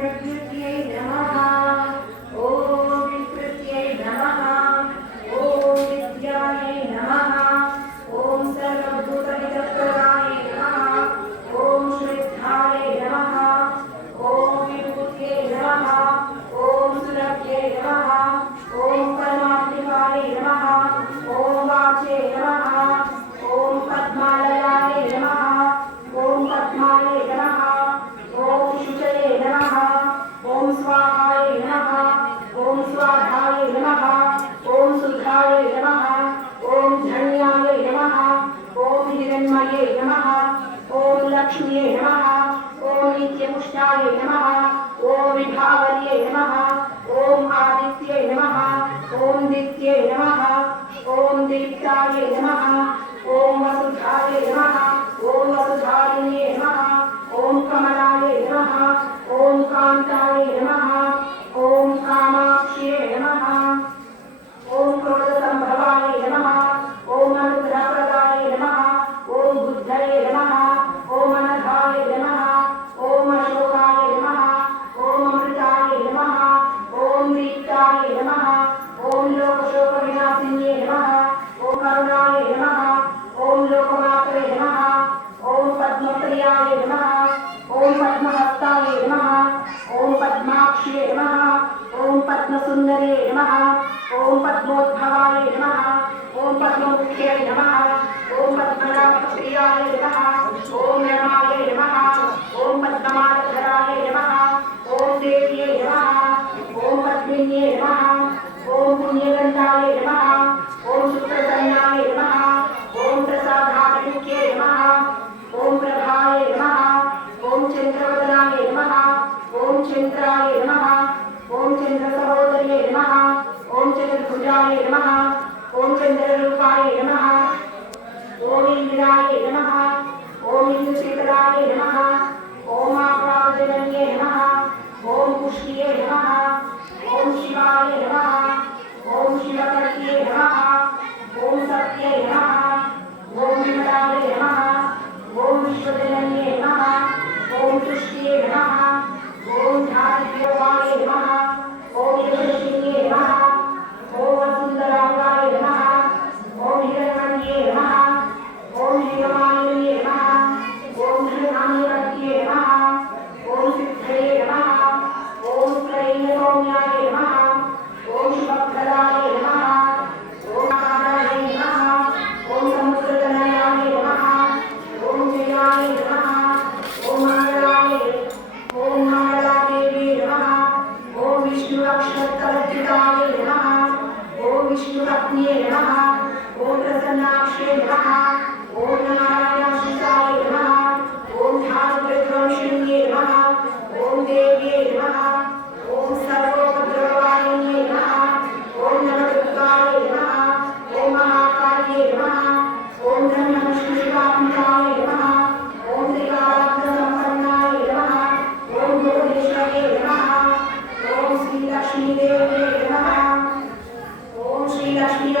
प्रकृत्यै नमः। ॐ विकृत्यै नमः। ॐ विद्यायै नमः। ॐ सर्वभूतहितप्रदाय नमः। ॐ श्रद्धायै नमः। ॐ विभूत्यै नमः। ॐ सुरभ्यै नमः। ॐ परमात्मिकायै नमः। ॐ वाचे नमः। ॐ पद्मालयाय नमः। ॐ पद्माय नमः। ॐ शुचये नमः। ॐ स्वाहाय नमः। ॐ स्वाधाय नमः। ॐ सुधाय नमः। ॐ धन्याय नमः। ॐ हिरण्मये नमः। ॐ लक्ष्म्ये नमः। ॐ नित्यपुष्टाय नमः। ॐ विभावर्ये नमः। ॐ आदित्ये नमः। ॐ दित्ये नमः। ॐ दीप्ताय नमः। ॐ वसुधाय नमः। ॐ वसुधारिण्ये नमः। ॐ कमलाय नमः। ॐ कान्ताय नमः। ॐ कामाक्ष्ये नमः। ॐ क्रोधसम्भवाय नमः। ॐ अनुग्रहप्रदाय नमः। ॐ बुद्धये नमः। ॐ अनघाय नमः। ॐ अशोकाय नमः। ॐ अमृताय नमः। ॐ दीप्ताय नमः। ॐ लोकशोकविनाशिन्ये नमः। ॐ करुणाय नमः। ॐ लोकमात्रे नमः। ॐ पद्मप्रियाय नमः। ॐ पद्महस्ताय नमः। ॐ पद्माक्ष्ये नमः। ॐ पद्मसुन्दरे नमः। ॐ पद्मोद्भवाय नमः। ॐ पद्ममुख्ये नमः। ॐ पद्मनाभप्रियाय नमः। ॐ रमाय नमः। ॐ पद्ममालधराय नमः। ॐ देव्ये नमः। ॐ पद्मिन्ये नमः। ॐ पुण्यगन्धाय नमः। ॐ सुप्रसन्नाय नमः। ॐ प्रसादाभिमुख्ये नमः। ॐ प्रभाय नमः। ॐ चन्द्रवदनाय नमः। ॐ चन्द्राय नमः। ॐ चन्द्रसहोदर्ये नमः। ॐ चन्द्रभुजाय नमः। ॐ चन्द्ररूपाय नमः। ॐ इन्द्राय नमः। ॐ इन्द्रशीतलाय नमः। ॐ आकाशजनन्ये नमः। ॐ पुष्टिये नमः। ॐ शिवाय नमः। ॐ शिवकर्त्ये नमः। ॐ सत्ये नमः। ॐ विमलाय नमः। ॐ विश्वजनन्ये नमः। ॐ तुष्टिये नमः। ॐ धारिद्र्यवाय नमः। ॐ यशस्विन्ये नमः। ॐ वसुन्धराय नमः। ॐ हिरण्मये नमः। ॐ हिरमालिन्ये नमः। ॐ धनानिवर्त्ये नमः। ॐ सिद्धये नमः। ॐ त्रैलोक्याय नमः। ॐ शुभप्रदाय नमः। ॐ आकाराय नमः। ॐ समुद्रतनयाय नमः। ॐ जयाय नमः। ॐ मंगलाय ॐ मंगलादेवी नमः। ॐ विष्णुअक्षरकल्पिताय नमः। ॐ विष्णुपत्न्ये नमः। ॐ प्रसन्नाक्षे नमः। ॐ नारायणाश्रिताय नमः। ॐ धारिद्र्यध्वंसिन्ये नमः। ॐ देव्ये नमः। ॐ सर्वोपद्रववारिण्ये नमः। ॐ नवदुर्गाय नमः। ॐ महाकाल्ये नमः। ॐ ब्रह्मविष्णुशिवात्मकाय नमः। ॐ त्रिकालाग्रसम्पन्नाय नमः। ॐ भुवनेश्वर्ये नमः। ॐ श्रीलक्ष्मीदेव्ये नमः। ॐ श्रीलक्ष्मी